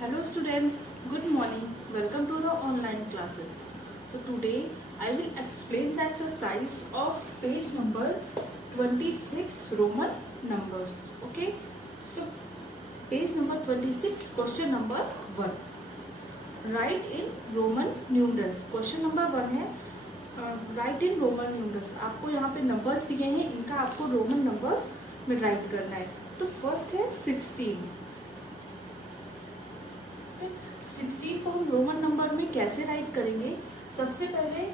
Hello students, good morning. Welcome to the online classes. So today I will explain the exercise of page number 26 Roman numbers. Okay. So page number 26 question number 1. Write in Roman numerals. Question number 1 है right in Roman numbers. आपको यहाँ पे numbers दिए हैं, इनका आपको Roman numbers में right करना है. तो फर्स्ट है 16. 16 को हम रोमन नंबर में कैसे राइट करेंगे? सबसे पहले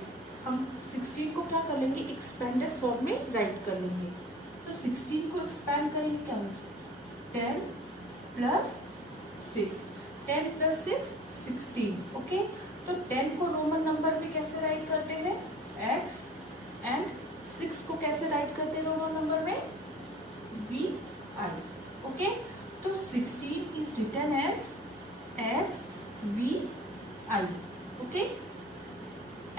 हम 16 को क्या कर लेंगे, एक्सपेंडेड फॉर्म में राइट कर लेंगे. तो 16 को एक्सपैंड करेंगे क्या, 10 प्लस 6, 10 प्लस 6 16. ओके. तो 10 को रोमन नंबर में कैसे राइट करते हैं, x, एंड 6 को कैसे राइट करते हैं रोमन नंबर में, vi. ओके. तो 16 is written as x vi. Okay.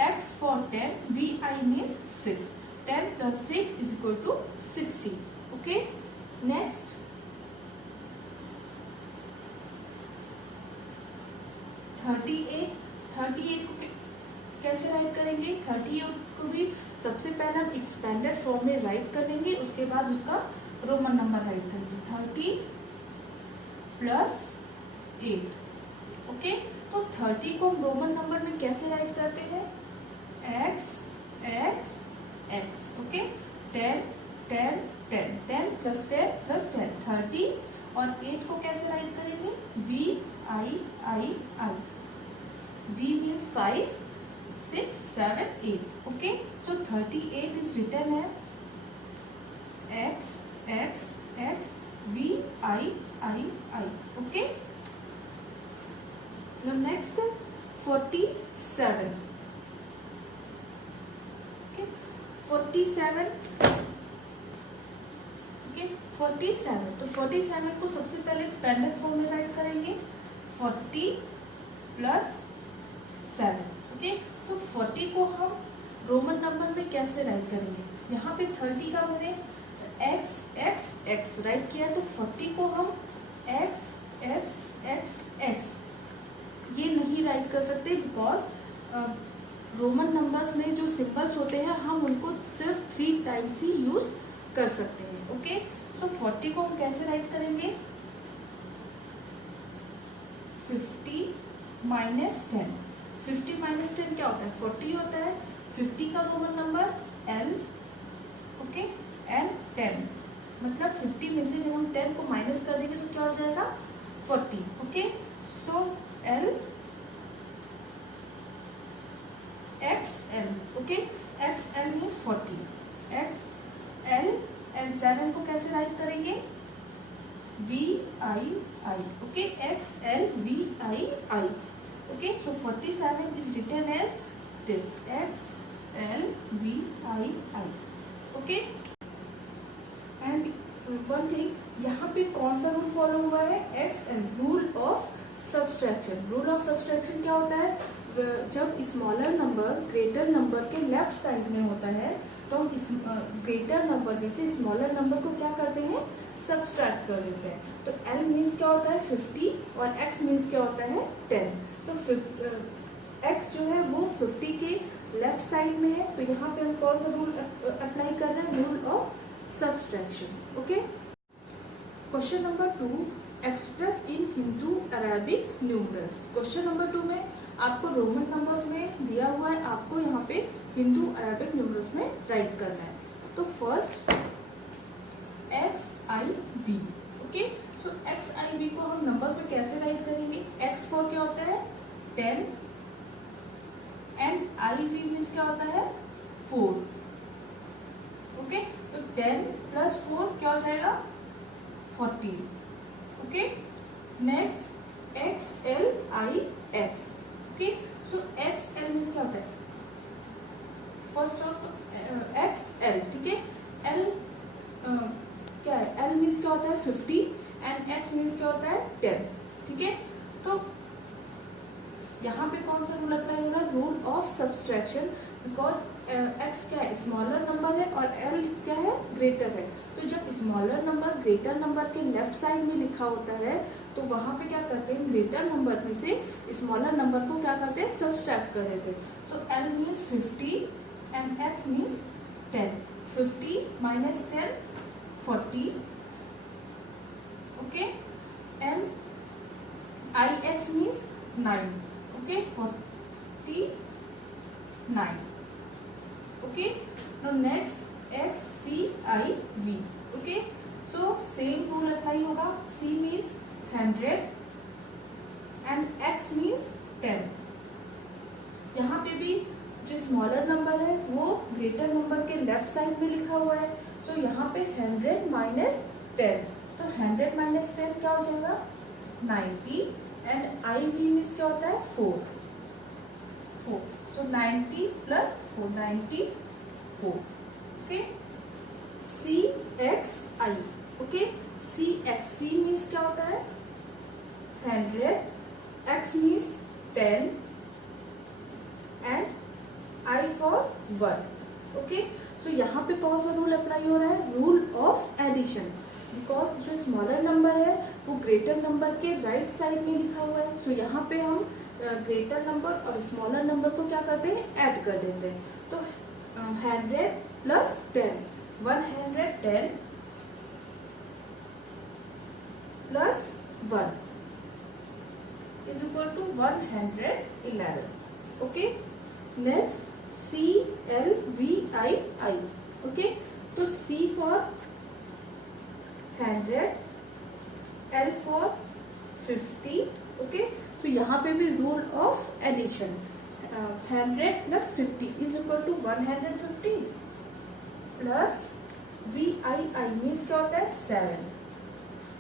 X for 10, vi means 6. 10 plus 6 is equal to 60. Okay. Next. Thirty eight को कैसे राइट करेंगे? 38 को भी सबसे पहले हम एक्सपेंडेड फॉर्म में राइट कर लेंगे, उसके बाद उसका रोमन नंबर राइट करेंगे. 30 प्लस 8. ओके. तो 30 को हम रोमन नंबर में कैसे राइट करते हैं, x x x. Okay. 10 10 10 10 plus 10 plus 10 30. और 8 को कैसे राइट करेंगे, v i i i. v means 5 6 7 8. Okay. so 38 is written as x x x v i i i. Okay. Now next 47. Okay, 47. Okay, 47. तो 47 को सबसे पहले एक्सपेंडेड फॉर्म में right करेंगे, 40 प्लस 7. ओके. तो 40 को हम रोमन नंबर में कैसे राइट करेंगे, यहाँ पे 30 का मैंने x x x राइट किया, तो 40 को हम x x x x ये नहीं राइट कर सकते, बिकॉज रोमन नंबर्स में जो सिंबल्स होते हैं हम उनको सिर्फ 3 टाइम्स ही यूज कर सकते हैं. ओके. तो 40 को हम कैसे राइट करेंगे, 50 माइनस 10. 50 माइनस 10 क्या होता है, 40 होता है. 50 का Roman number l. Okay. And 10 मतलब 50 में से जब हम 10 को माइनस कर देंगे तो क्या हो जाएगा, 40. ओके. तो L XL. Okay. XL means 40. XL and 7 को कैसे राइट करेंगे, VI. Okay. XL VI. Okay. So 47 is written as this, XL VI. Okay. And one thing, यहाँ पे कौन सा रूल फॉलो हुआ है, XL, rule of subtraction. Rule of subtraction क्या होता है, जब स्मॉलर नंबर ग्रेटर नंबर के लेफ्ट साइड में होता है तो हम ग्रेटर नंबर में से स्मॉलर नंबर को क्या करते हैं, सब्सट्रैक्ट कर देते हैं. तो L मीन्स क्या होता है, 50, और X मीन्स क्या होता है, 10. तो X जो है वो 50 के लेफ्ट साइड में है, तो यहाँ पे हम कौन सा रूल अप्लाई कर रहे हैं, rule of subtraction. Okay. Question number 2, express in Hindu Arabic numerals. Question number 2 में आपको रोमन नंबर्स में दिया हुआ है, आपको यहाँ पे हिंदू अरेबिक न्यूमरल्स में राइट करना है. तो फर्स्ट XIV. ओके. सो XIV को हम नंबर पे कैसे राइट करेंगे, X फॉर क्या होता है, 10, एंड IV मीन्स क्या होता है, 4. ओके. तो 10 प्लस 4 क्या हो जाएगा, 40. ओके. Next XLIX. ओके. सो XL मीन्स क्या होता है, फर्स्ट ऑफ XL. ठीक है. L क्या है, L मीन्स क्या होता है, 50, एंड X मीन्स क्या होता है, 10. ठीक है. तो यहाँ पे कौन सा रूल अप्लाई होगा, rule of subtraction, because X क्या है, स्मॉलर नंबर है, और L क्या है, ग्रेटर है. तो जब स्मॉलर नंबर ग्रेटर नंबर के लेफ्ट साइड में लिखा होता है तो वहां पे क्या करते हैं, ग्रेटर नंबर में से स्मॉलर नंबर को क्या करते हैं, सब्सट्रैक्ट कर देते हैं। सो L means 50 and X means 10। 50 minus 10 40, okay, and IX means 9, okay, 49, okay. Now next XCIV, okay, so same rule apply होगा। C means 100 and X means 10। यहाँ पे भी जो स्मॉलर नंबर है वो ग्रेटर नंबर के लेफ्ट साइड में लिखा हुआ है। तो यहाँ पे 100 minus 10, तो 100 minus 10 क्या हो जाएगा, 90 एंड IV मीन्स क्या होता है, 4। सो 90 plus 4, 94, okay. CXI, okay, CX, C means क्या होता है, 100, X means 10 and I for 1, okay. तो यहाँ पे कौन सा रूल अप्लाई हो रहा है, रूल ऑफ एडिशन, बिकॉज जो स्मॉलर नंबर है वो ग्रेटर नंबर के राइट साइड में लिखा हुआ है। तो यहाँ पे हम ग्रेटर नंबर और स्मॉलर नंबर को क्या करते हैं, ऐड कर देते हैं। तो 100 plus 10, 110 plus 1 is equal to 111, okay. Next CLVII, okay, तो C for 100, L for 50, okay। तो यहाँ पे भी rule of addition, 100 plus 50 is equal to 150 plus VII means क्या होता है, 7।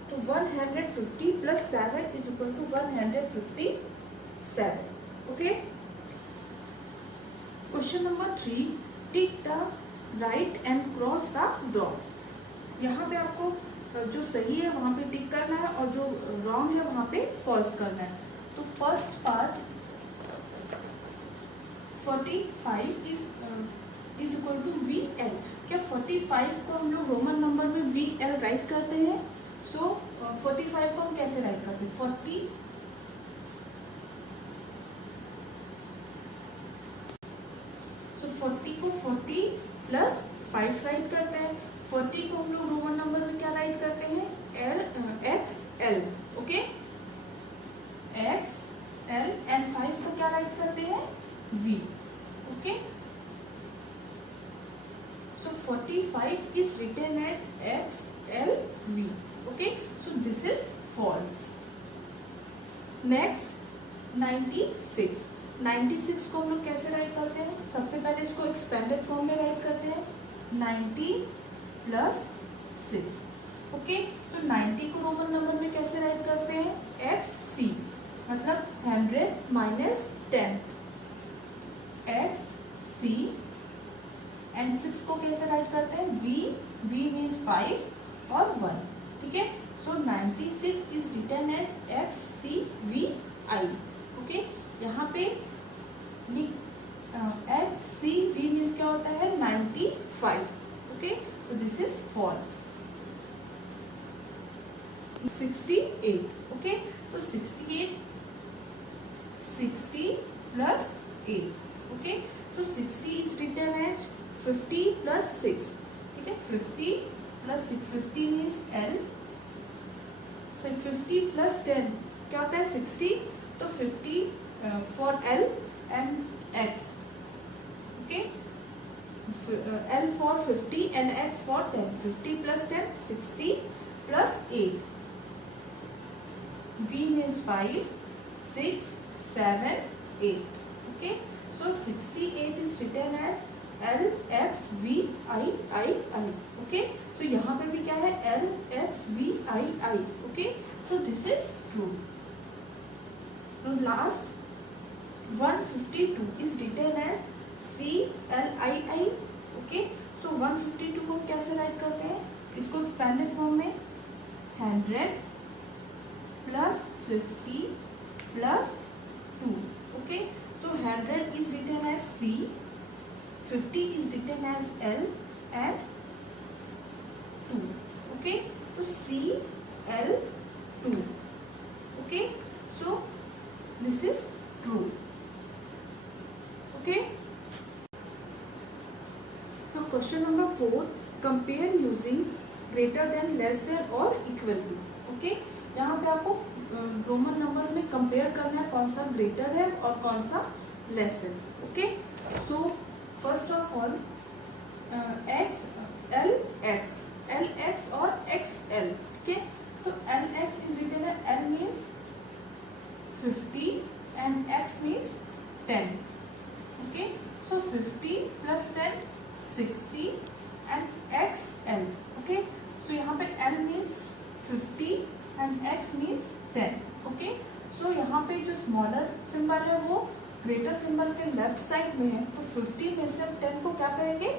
तो 150 plus 7 is equal to 157, okay। Question number 3, tick the right and cross the dot. यहाँ पे आपको जो सही है वहां पे टिक करना है और जो रॉन्ग है वहां पे फॉल्स करना है। तो first part 45 is equal to VL। क्या 45 को हम लोग रोमन नंबर में VL राइट करते हैं? सो 45 को हम कैसे राइट करते हैं, 40 को 40 प्लस 5 राइट करते हैं। 40 को हम लोग रोमन नंबर में क्या राइट करते हैं, XL, ओके, XL एंड 5 को क्या राइट करते हैं, V, okay. So 45 is written at XLV, okay. So this is false. Next 96 को हम लोग कैसे राइट करते हैं, सबसे पहले इसको एक्सपेंडेड फॉर्म में राइट करते हैं, 90 plus 6, ओके। तो 90 को रोमन नंबर में कैसे राइट करते हैं, XC, मतलब 100 minus 10, XC एंड 6 को कैसे राइट करते हैं, V मीन्स 5 और 1, ठीक है। So 96 is written at XCVI, okay. यहाँ पे XCV मीन्स क्या होता है, 95, ओके। तो दिस इज फॉल्स। 68, ओके। तो 68 60 plus 8, ओके। तो 60 इज रिटन एज 50 plus 6, ठीक है। 50 plus 6, 50 means L, so 50 plus 10 क्या होता है, 60। तो 50 for L and X, okay, L for 50 and X for 10, 50 plus 10, 60 plus 8, V means 5, 6, 7, 8, okay. So 68 is written as LXVII, okay. तो यहाँ पे भी क्या है, LXVII, okay. So this is true. So last 152 is written as CLII, okay. So 152 को कैसे write करते हैं, इसको एक्सपेंडेड फॉर्म में 100 plus 50 plus 2, okay. So 100 is written as C, 50 is written as L and 2, okay. So CL2, this is true. Okay. Now question number 4, compare using greater than, less than और equal to. Okay, यहाँ पे आपको Roman numbers में compare करना है कौन सा greater है और कौन सा लेस है. ओके, तो first of all x L x और एक्स एल. ठीक है, तो एल एक्स इज रिटन है, L means 50 and x means 10. Okay, so 50 plus 10 60 and xl. Okay, so यहाँ पे l means 50 and x means 10. Okay, so यहाँ पे जो स्मॉलर सिंबल है वो ग्रेटर सिंबल के लेफ्ट साइड में है, तो 50 में से 10 को क्या करेंगे,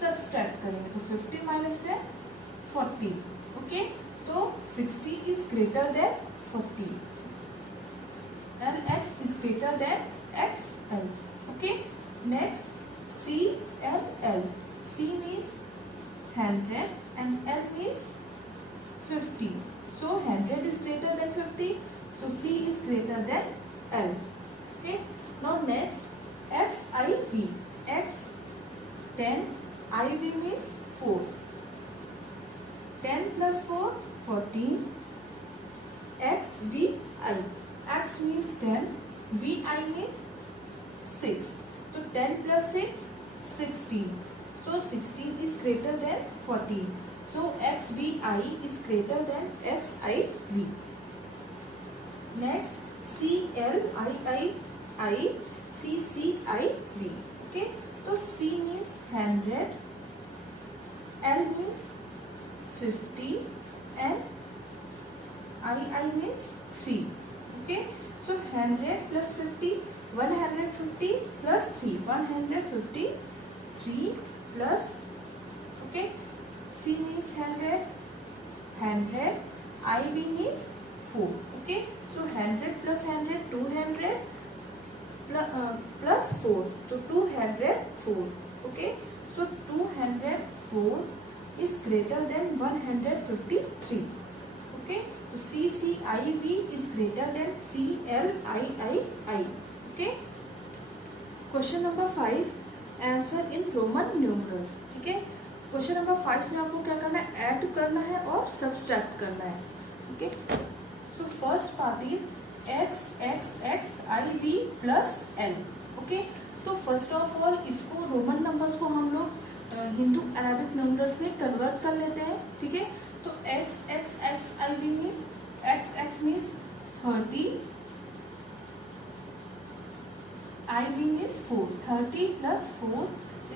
सब्सट्रैक्ट करेंगे, तो 50 minus 10 40. ओके, तो 60 is greater than 40 and x is greater than xl. Okay, next CL. C means 100 and L means 50. So 100 is greater than 50. So C is greater than L. Okay. Now next XIV. X 10. IV means 4. 10 plus 4 14. XVI. X means 10, VI means 6. So 10 plus 6, 16. So 16 is greater than 14. So XVI is greater than XIV. Next CLII, CCIV. Okay, so C means 100, L means 50 and II means 3. Okay, so 100 plus 50, 150 plus 3, 153 plus, okay, C means 100, 100, IV means 4. Okay, so 100 plus 100, 200 plus 4, so 204. Okay, so 204 is greater than 153. Okay, so CCIV is greater than CLII. Okay, question number 5, answer in Roman numerals. ठीक है, question number 5 में आपको क्या करना है, add करना है और सब्सट्रैक्ट करना है. Okay, so first part is X X X I V plus L. Okay, तो फर्स्ट ऑफ ऑल इसको रोमन नंबर्स को हम लोग हिंदू अरेबिक नंबर्स में कन्वर्ट कर लेते हैं. ठीक है, तो X X X I V mean X X means 30, I V means 4. 30 plus 4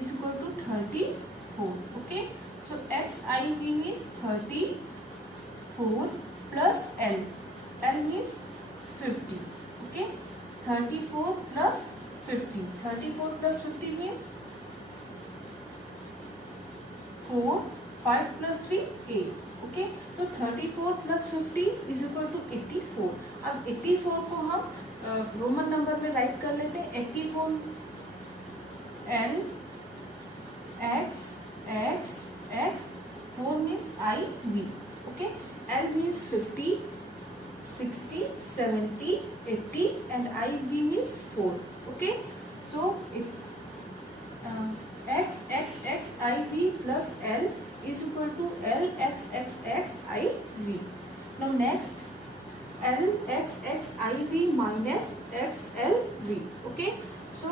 is equal to 34. Okay, so x I v means 34 plus L. L means 50. Okay, 34 plus 50. 34 plus 50 means 4. 5 plus 3 8. Okay, तो 34 plus 50 is equal to 84. अब 84 को हम Roman number में right कर लेते हैं. 84 L X X X 4 means I V. Okay, L means 50, 60, 70, 80 and I V means 4. Okay, so X X X I V plus L is equal to L X X X I V. Now next L X X I V minus X L V. Okay, so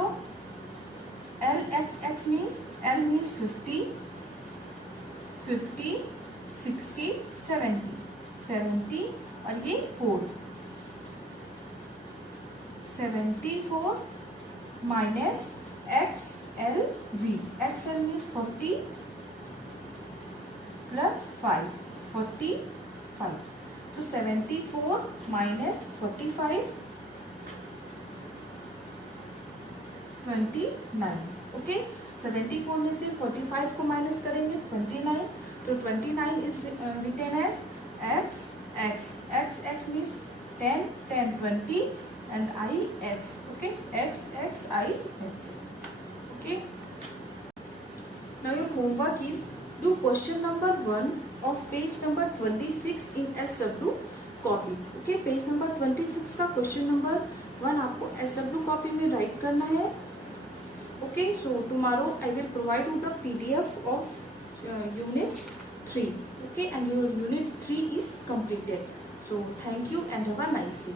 L X X means L means 50, 50, 60, 70, 70 और ये 4. 74 minus X L V. X L means 40 plus 5, 45. So 74 minus 45, 29. Okay, 74 में से 45 को minus करेंगे 29, तो 29 is written as x x. x x means 10, 10, 20 and I x. Okay, x x I x. Okay, now your homework is do question number 1 of page number 26 in SW copy. Okay, page number 26 का question number 1 आपको SW copy में right करना है. Okay, so tomorrow I will provide you the PDF of unit 3. Okay, and your unit 3 is completed. So thank you and have a nice day.